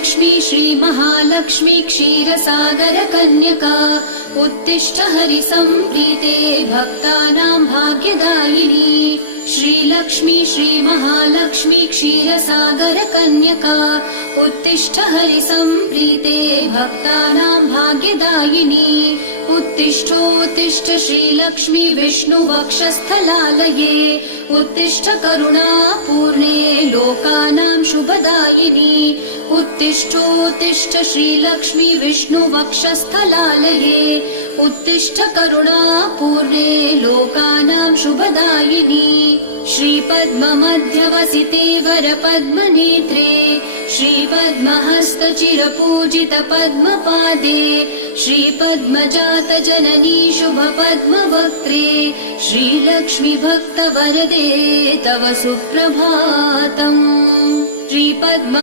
श्रीलक्ष्मी श्रीमहालक्ष्मी क्षीरसागरकन्यका उत्तिष्ठ हरिसम्प्रीते भक्तानां भाग्यदायिनी। श्रीलक्ष्मी श्रीमहालक्ष्मी क्षीरसागरकन्यका उत्तिष्ठ हरिसम्प्रीते भक्तानां भाग्यदायिनी। उत्तिष्ठोत्तिष्ठ श्रीलक्ष्मी विष्णुवक्षस्थलालये उत्तिष्ठ करुणापूर्णे लोकानां शुभदायिनी। उत्तिष्ठोत्तिष्ठ श्रीलक्ष्मी विष्णुवक्षस्थलालये उत्तिष्ठ करुणापूर्णे लोकानां शुभदायिनी। श्रीपद्ममध्यवसिते वरपद्मनेत्रे श्रीपद्महस्तचिरपूजित पद्मपादे श्रीपद्मजातजननी शुभपद्मवक्त्रे श्रीलक्ष्मी भक्तवरदे तव सुप्रभातम्। श्रीपद्म